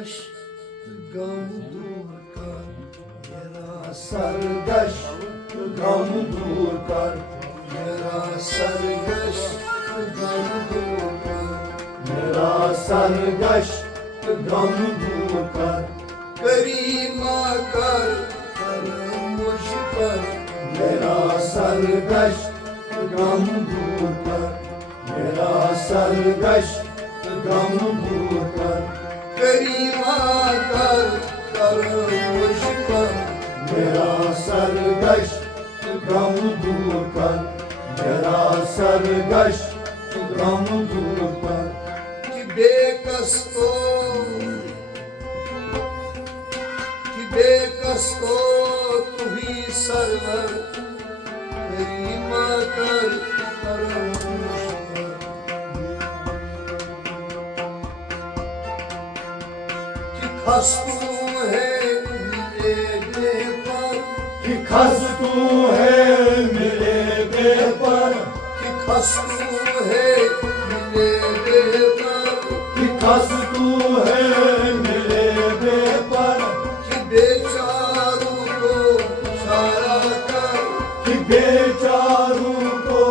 सरगश गम दूर कर मेरा सरगश गम दूर कर मेरा सरगश गम दूर कर मेरा सरगश गम दूर कर करीमा कर मुझ पर मेरा सरगश गम दूर कर मेरा सरगश गम दूर कर करीमा कर मुझ पर मेरा सरगश गम दूर कर मेरा सरगश गम दूर कर कि बेकस को तू ही सरवर करीमा कर मुझ पर कि खस तू है मिले बेपर कि खस तू है मिले बेपर कि खस तू है मिले बेपर कि खस तू है मिले बेपर कि बेचारू को चारा कर कि बेचारू को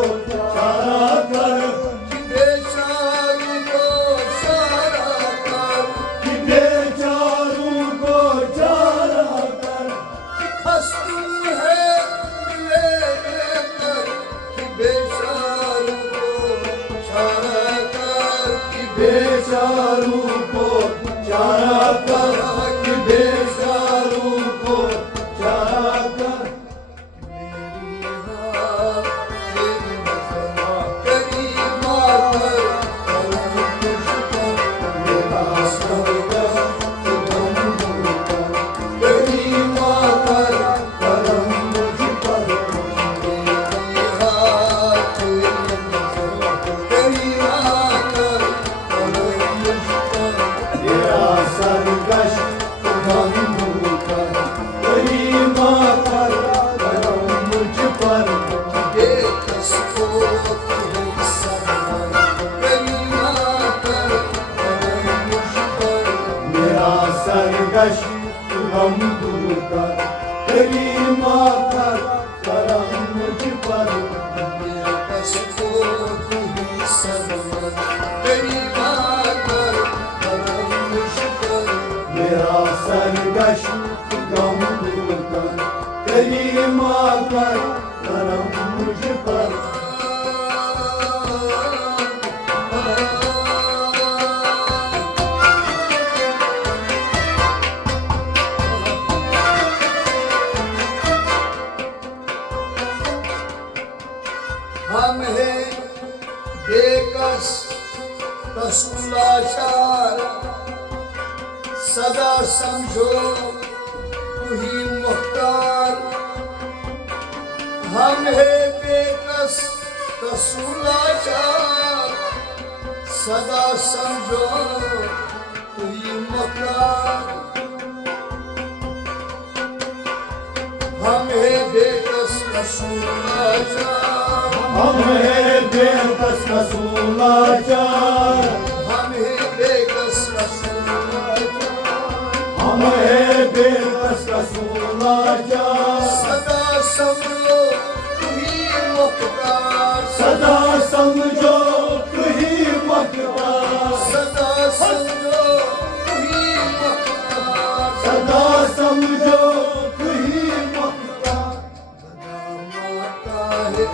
चारा कर कि बेचारू को चारा कर कि बेचारू को चारा कर कि खस तू है मिले बेपर कि बेचारू को चारा कर कि बेचारू को चारा कर कि बेचारू को चारा कर मेरी हाथ तेरी नजर करीमा कर मुझ पर मेरा सरगश गम दूर कर करीमा कर मुझ पर मेरी हाथ तेरी नजर करीमा कर मुझ पर मेरा सरगश गम दूर कर करीमा कर मुझ पर बेकस को तू ही सरवर करीमा कर मुझ पर मेरा सरगश गम दूर कर करीमा कर मुझ पर बेकस को तू ही सरवर करीमा कर मुझ पर मेरा सरगश गम दूर कर करीमा कर मुझ पर हम हैं बेकस रसूलाचार सदा समझो तू ही मुख्तार हम हैं बेकस रसूलाचार सदा समझो तू ही मुख्तार हम हैं बेकस रसूलाचार हम हैं बेकस रसूलाचार हम हैं बेकस रसूलाचार हम हैं बेकस रसूलाचार सदा समझो तू ही मुख्तार सदा समझो तू ही मुख्तार सदा समझो तू ही मुख्तार सदा समझो तू ही मुख्तार माता है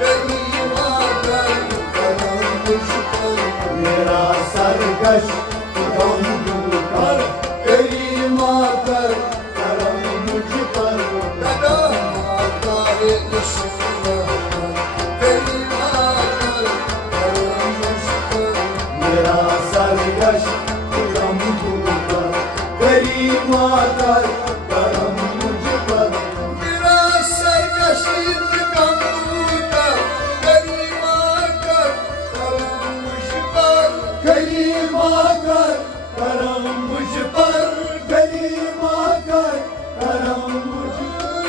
करीमा कर मुझ पर मेरा सरगश गम दूर कर करीमा कर मुझ पर माता है करीमा कर मुझ पर मेरा सरगश गम दूर कर करीमा कर मुझ पर मेरा सरगश गम दूर कर करीमा कर मुझ पर करीमा कर मुझ पर करीमा कर मुझ पर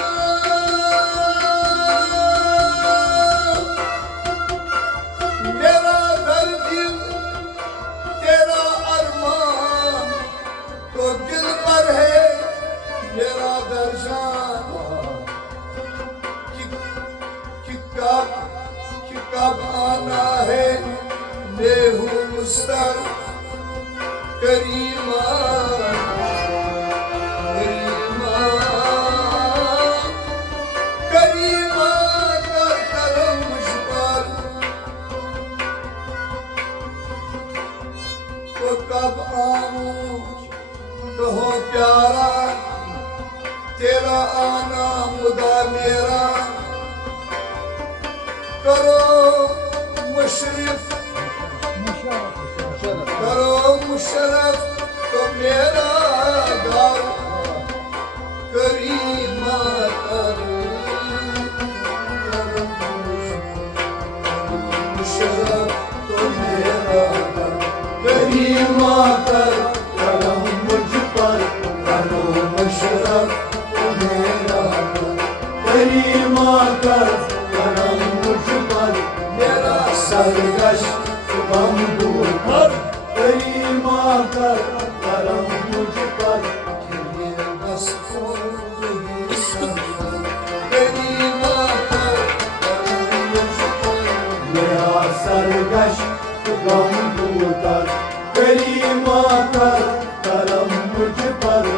करीमा करीमा करीमा कर करम मुझ पर तो कब आऊं कहो प्यारा तेरा आना मुदा मेरा करो मुशरफ करो मुशरफ तो मेरा घर करीमा कर मुशरफ तो मेरा घर करीमा कर करम मुझ पर करो मुशरफ तो मेरा घर करीमा कर करम मुझ पर मेरा सरगश गम दूर कर करीमा कर करम मुझ पर बस करीमा कर करम मुझ पर मेरा सरगश गम दूर कर करीमा कर करम मुझ पर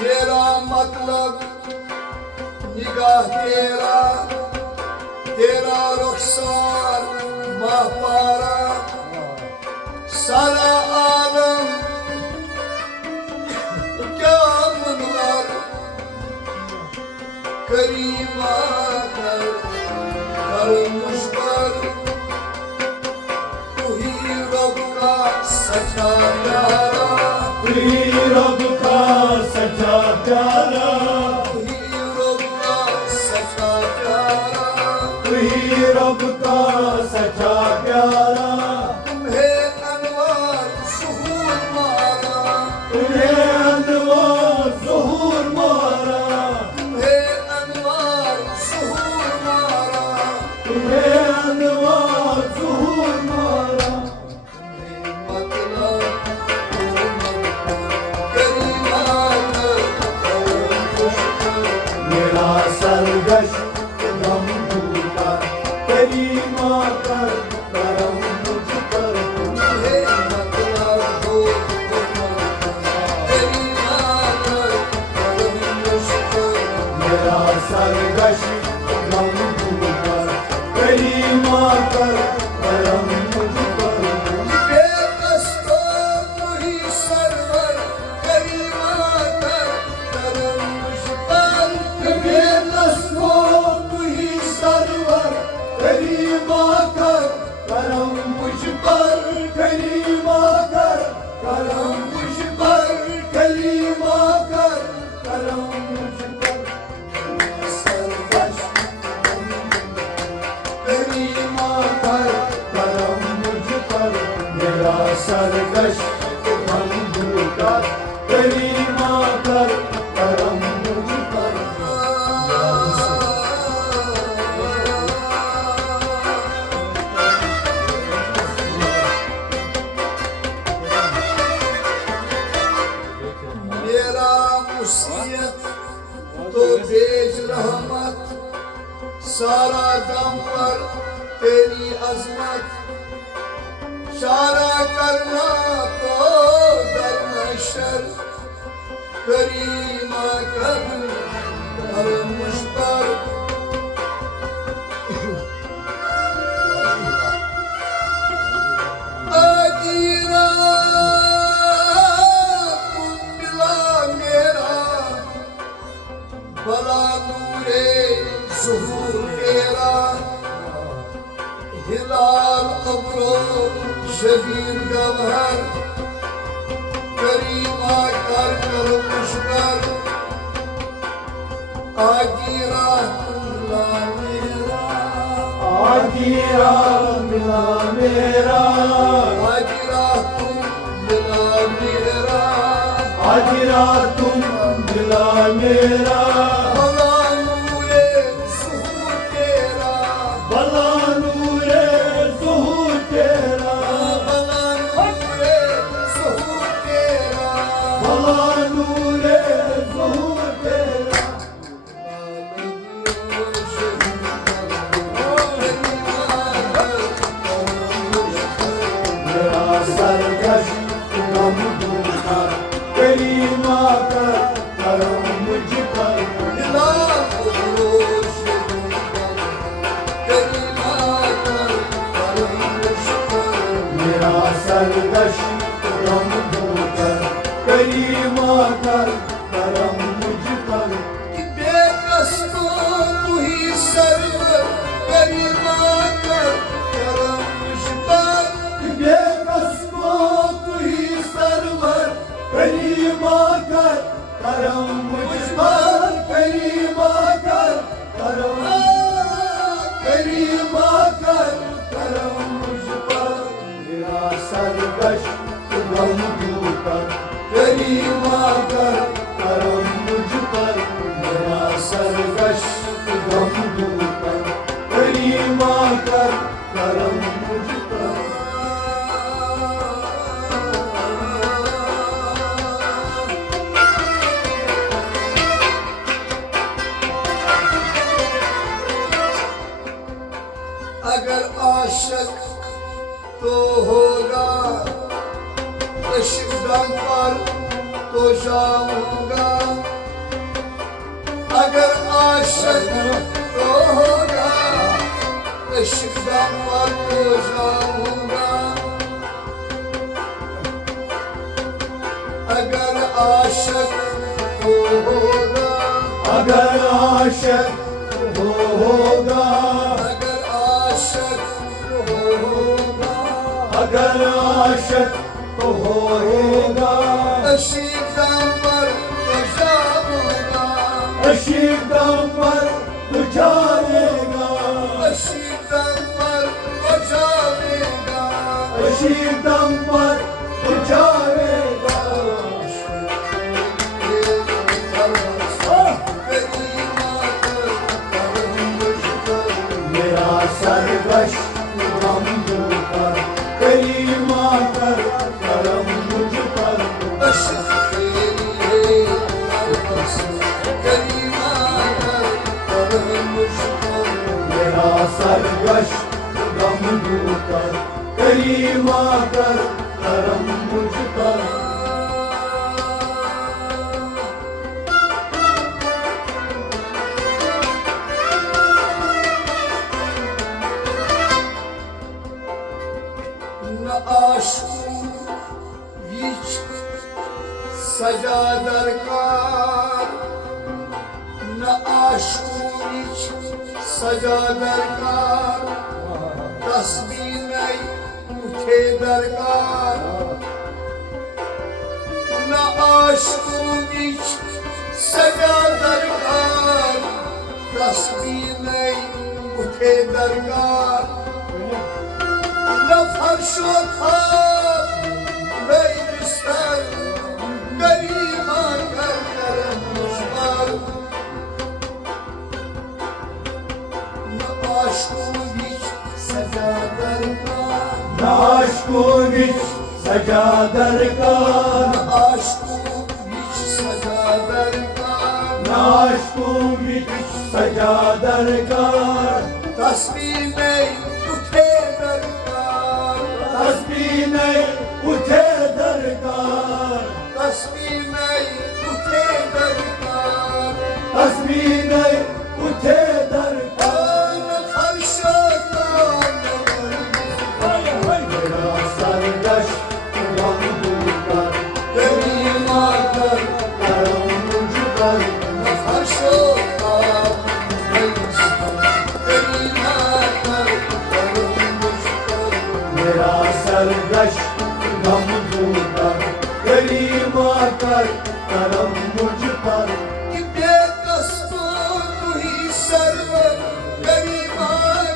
मेरा मतलब निगाह तेरा तेरा रुखसार महपारा सारा आलम क्या मनवर करीमा कर मुझ पर तू ही रब का सच्चा प्यारा तू ही रब का सच्चा प्यारा तू ही रब का सच्चा प्यारा तू ही रब का सच्चा प्यारा तुम्हें अनवार ज़ुहूर मारा तुम्हें अनवार ज़ुहूर मारा तुम्हें अनवार ज़ुहूर मारा तुम्हें अनवार ज़ुहूर मारा मेरा सरगश गम दूर कर करीमा कर करम मुझ पर तुम्हें मतलब हो करीमा कर करम मुझ पर मेरा सरगश गम दूर कर करीमा कर करम मुझ पर बेकस तो तू ही सरवर करीमा कर करम मुझ पर बेकस तो तू ही सरवर करीमा कर करम मुझ पर करीमा कर करम मुझ पर करीमा कर करम मुझ पर सरगश करीमा कर करम मुझ पर मेरा सरगश गम दूर कर करीमा कर करम मुझ पर मेरा मुसीयत तो भेज रहमत सारा दम पर तेरी अजमत शारा करना तो दर महशर करीमा कर मुझ पर आजीरा मिला मेरा भला नूरे ज़ुहूर तेरा हिलाल अब्रो शबीर गवहर करीमा कर मुझ पर आजीरा मिला मेरा आजीरा मिला मेरा आजीरा तुम मिला मेरा आजीरा तुम मिला मेरा भला नूरे ज़ुहूर तेरा भला नूरे ज़ुहूर तेरा करम मुझ पर कि बेकस को तू ही सर्वर करीमा कर करम मुझ पर कि बेकस को तू ही सर्वर करीमा कर करम मुझ पर करीमा कर करम करीमा कर करम मुझ पर मेरा सरकश गम दूर कर करीमा कर करम मुझ पर मेरा सरकश गम दूर कर करीमा कर करम मुझ पर अगर आशिक तो होगा इश्क़ पर तो जाऊंगा अगर आशिक तो होगा इश्क़ पर तो जाऊंगा अगर आशिक तो होगा अगर आशिक तो होगा अगर आशिक तो होगा इश्क़ पर तो जाऊंगा इश्क़ पर तो जाएगा इश्क़ पर तो जाएगा इश्क़ पर तो जाएगा मेरा सरकश गम दूर कर करीमा कर करम मुझ पर करीमा कर करम मुझ पर मेरा सरकश गम दूर कर करीमा कर करम मुझ पर सजा दरकार न आशूच सजा दरकार तस्बीह नहीं उठे दरकार न आशूच सजा दरकार तस्बीह नहीं उठे दरकार न फर्शो था करीमा कर करम मुझ पर न आशिकों विच सजा दरकार न आशिकों विच सजा दरकार न आशिकों विच सजा दरकार न आशिकों विच सजा दरकार तस्बीह नहीं उठे दरकार तस्बीह नहीं उठे दरकार तस्बीह नहीं उठे दरकार तस्बीह नहीं उठे दरकार फर्शो मेरा सरकश गम दूर कर करीमा कर करम मुझ पर फर्शो करीमा कर करम मुझ पर मेरा सरकश गम दूर कर करीमा कर करम मुझ पर कि बेकस को तू ही सर्वर करीमा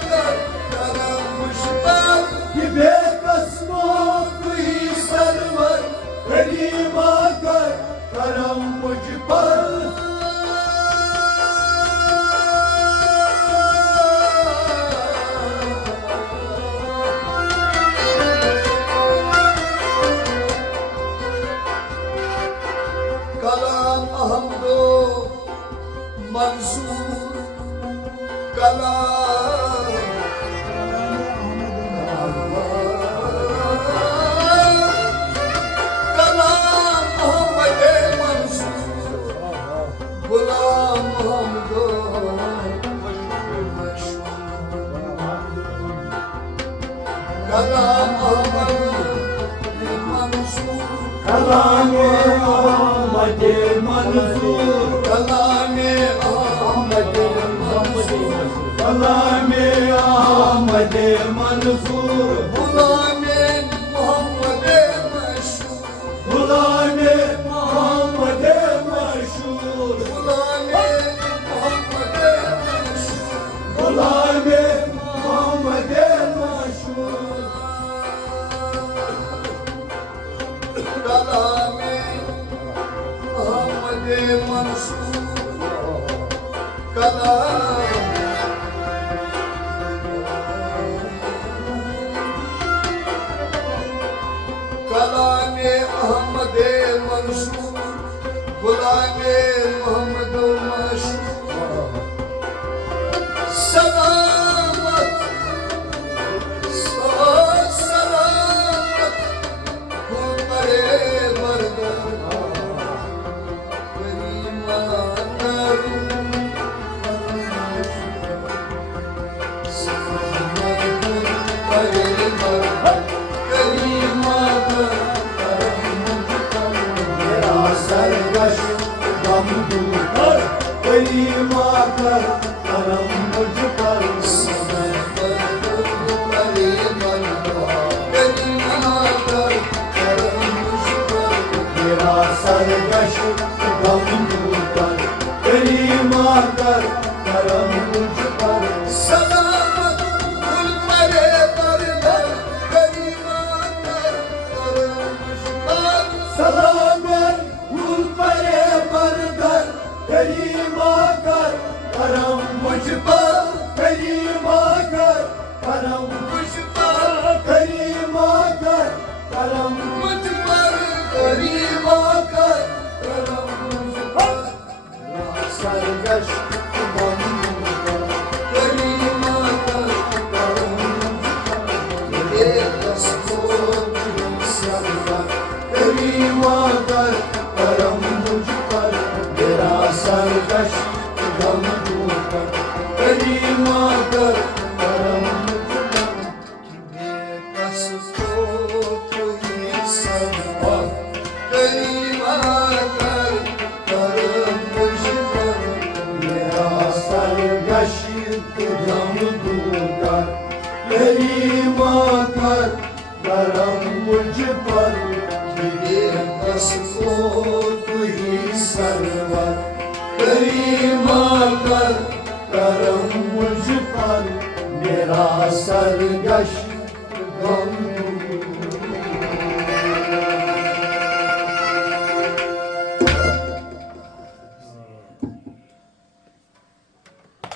कर करम मुझ पर कि बेकस को तू ही सर्वर करीमा कर करम मुझ पर कलाम अहमदो मंसूर कलाम कलाम अहमद मंसूर गुलाम अहमदो कलाम अहमद मंसूर कलाम अहमद मंसूर कलामे अहमद मंसूर गुलामे मोहम्मद मशहूर गुलामे मोहम्मद मशहूर गुलामे मोहम्मद मशहूर गुलामे मोहम्मद मशहूर कलामे मोहम्मद मंसूर कलाम कलामे अहमद मंसूर गुलामे मोहम्मद मशहूर सलामत सलामत गुलबरे मरदन करीमा सरगश गम दूर कर करीमा कर करम मुझ पर मेरा सरगश गम दूर कर करीमा कर करम मुझ पर सलामत गुलबरे मरदन करीमा सलामत गुल परे बरदर करीमा कर करम मुझ पर करीमा कर करम मुझ पर करीमा कर करम मुझ पर करीमा कर करम मुझ पर सरगश बंदू करीमा कर करम ये दस्तूर सरकार करीमा कर करम मुझ पर मेरा सरगश गम दूर कर करीमा कर करम मुझ पर मेरा सरगश गम दूर कर करीमा कर करम मुझ पर सरवर करीमा कर करम मुझ पर मेरा सरगश